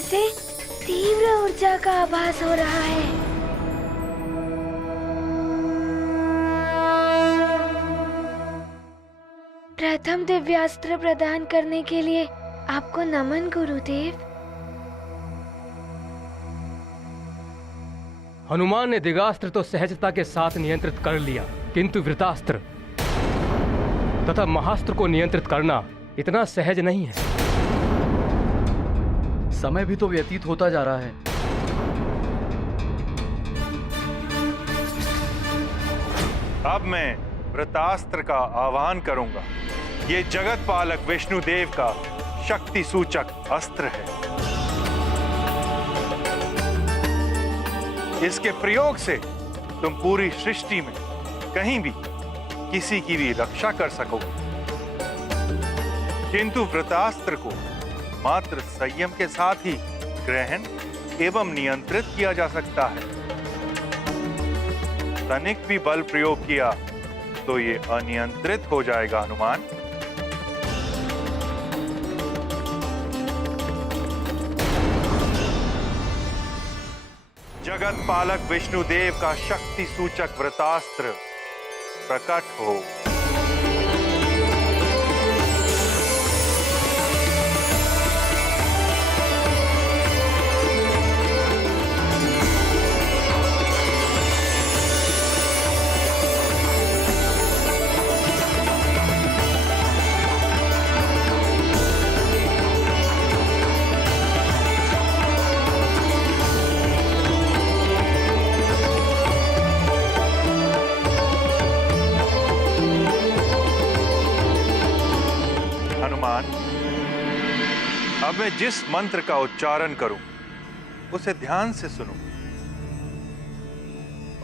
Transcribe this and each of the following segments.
में से तीव्र ऊर्जा का आभास हो रहा है। प्रथम दिव्यास्त्र प्रदान करने के लिए आपको नमन गुरुदेव। हनुमान ने दिगास्त्र तो सहजता के साथ नियंत्रित कर लिया, किंतु वृतास्त्र तथा महास्त्र को नियंत्रित करना इतना सहज नहीं है। समय भी तो व्यतीत होता जा रहा है। अब मैं वृतास्त्र का आह्वान करूंगा। ये जगत पालक विष्णुदेव का शक्ति सूचक अस्त्र है। इसके प्रयोग से तुम पूरी सृष्टि में कहीं भी किसी की भी रक्षा कर सकोगे, किंतु वृतास्त्र को मात्र संयम के साथ ही ग्रहण एवं नियंत्रित किया जा सकता है। तनिक भी बल प्रयोग किया तो ये अनियंत्रित हो जाएगा हनुमान। जगत पालक विष्णुदेव का शक्ति सूचक वृतास्त्र प्रकट हो। अब मैं जिस मंत्र का उच्चारण करूं उसे ध्यान से सुनो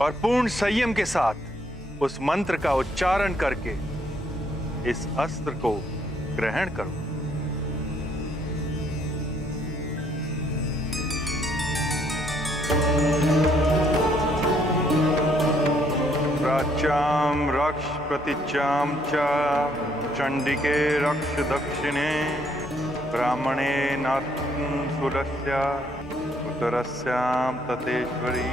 और पूर्ण संयम के साथ उस मंत्र का उच्चारण करके इस अस्त्र को ग्रहण करो। प्राच्याम रक्ष प्रतिच्याम च चंडिके रक्ष दक्षिणे ब्राह्मणे नात्म सुरस्य उत्तरस्याम ततेश्वरी।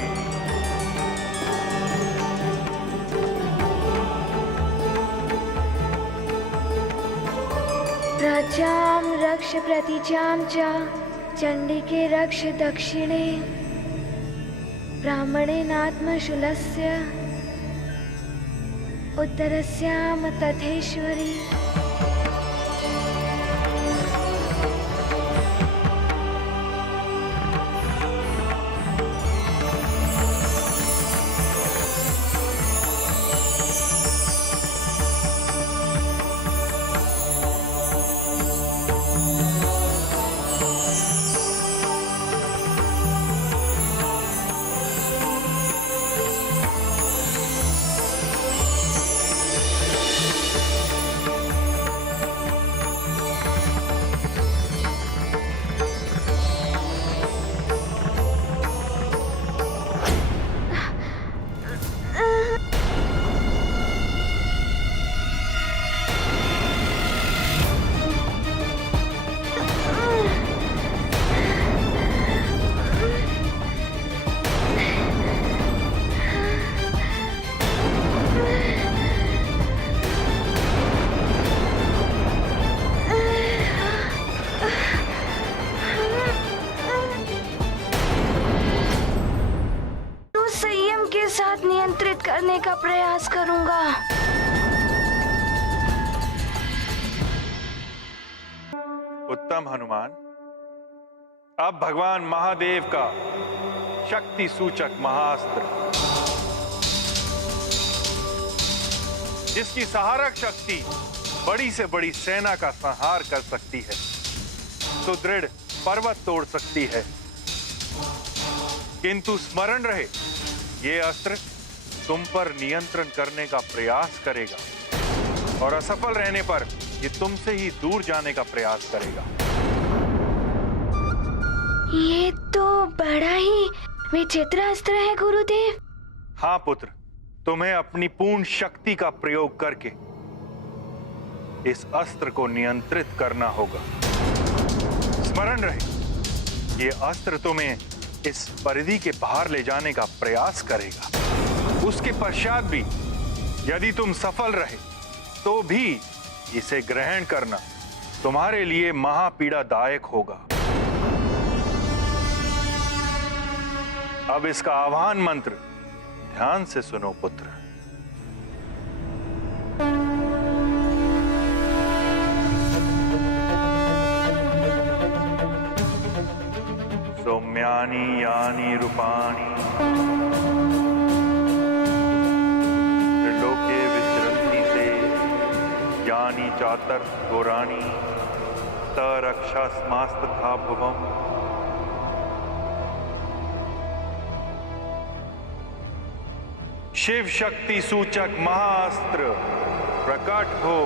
प्राच्याम रक्ष प्रतिचाम च चंडिके रक्ष दक्षिणे ब्राह्मणे नात्म शूलस्य उत्तरस्याम तथेश्वरी। नियंत्रित करने का प्रयास करूंगा। उत्तम हनुमान। अब भगवान महादेव का शक्ति सूचक महाअस्त्र, जिसकी सहारक शक्ति बड़ी से बड़ी सेना का संहार कर सकती है, सुदृढ़ पर्वत तोड़ सकती है, किंतु स्मरण रहे ये अस्त्र तुम पर नियंत्रण करने का प्रयास करेगा और असफल रहने पर ये तुमसे ही दूर जाने का प्रयास करेगा। ये तो बड़ा ही विचित्र अस्त्र है गुरुदेव। हाँ पुत्र, तुम्हें अपनी पूर्ण शक्ति का प्रयोग करके इस अस्त्र को नियंत्रित करना होगा। स्मरण रहे, ये अस्त्र तुम्हें इस परिधि के बाहर ले जाने का प्रयास करेगा। उसके पश्चात भी यदि तुम सफल रहे तो भी इसे ग्रहण करना तुम्हारे लिए महापीड़ादायक होगा। अब इसका आह्वान मंत्र ध्यान से सुनो पुत्र। सौम्यानि यानि रूपाणि त्रिलोके विचरन्ति ते यानि चातर्थ घोराणि तरक्षास्मास्तथा भुवम्। शिव शक्ति सूचक महाअस्त्र प्रकट हो।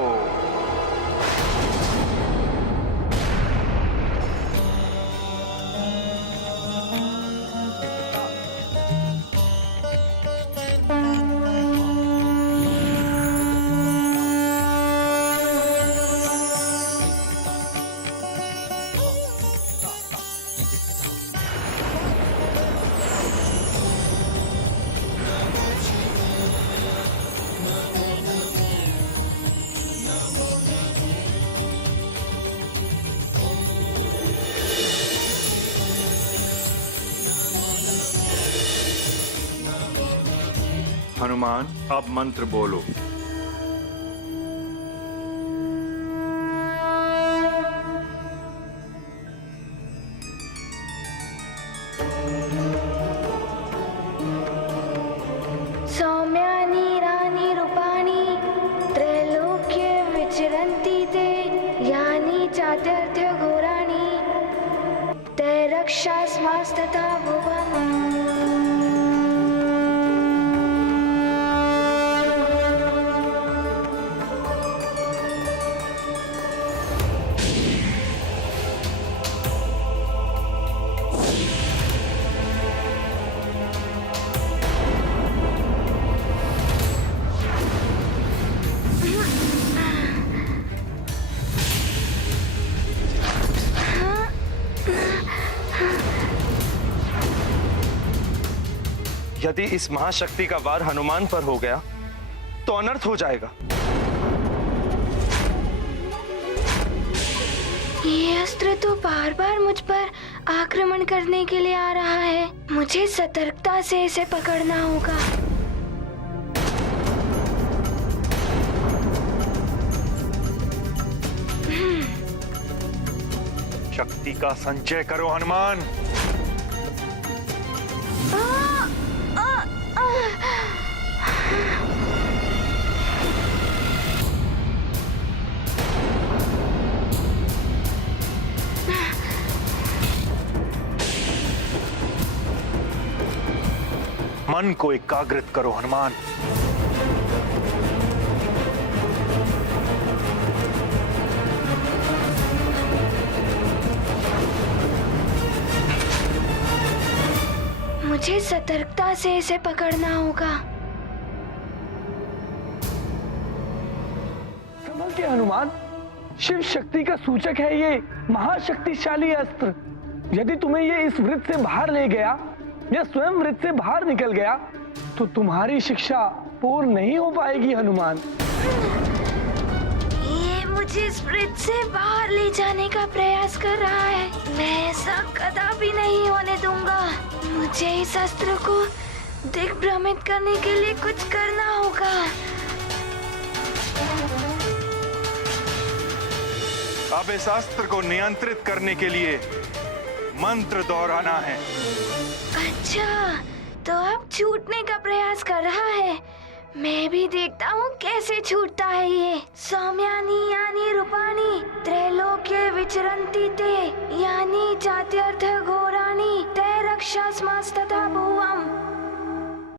हनुमान, अब मंत्र बोलो। सौम्यानि यानि रूपाणि त्रैलोक्ये विचरन्ति ते यानि चातुर्थ घोराणि तैरक्षास्मास्तथा भुवम्। यदि इस महाशक्ति का वार हनुमान पर हो गया तो अनर्थ हो जाएगा। ये अस्त्र तो बार बार मुझ पर आक्रमण करने के लिए आ रहा है। मुझे सतर्कता से इसे पकड़ना होगा। शक्ति का संचय करो हनुमान। मन को एकाग्रित करो हनुमान। मुझे सतर्कता से इसे पकड़ना होगा। संभल के हनुमान, शिव शक्ति का सूचक है ये महाशक्तिशाली अस्त्र। यदि तुम्हें ये इस वृत्त से बाहर ले गया या स्वयं वृत्त से बाहर निकल गया तो तुम्हारी शिक्षा पूर्ण नहीं हो पाएगी हनुमान। ये मुझे इस वृत्त से बाहर ले जाने का प्रयास कर रहा है। मैं ऐसा कदापि नहीं होने दूंगा। मुझे इस अस्त्र को दिग्भ्रमित करने के लिए कुछ करना होगा। अब इस अस्त्र को नियंत्रित करने के लिए मंत्र दोहराना है। अच्छा, तो अब छूटने का प्रयास कर रहा है। मैं भी देखता हूँ कैसे छूटता है ये। सौम्यानि यानि रूपाणि त्रैलोक्ये विचरन्ति ते यानि चात्यर्थ घोराणि तैरक्षास्मास्तथा भुवम्।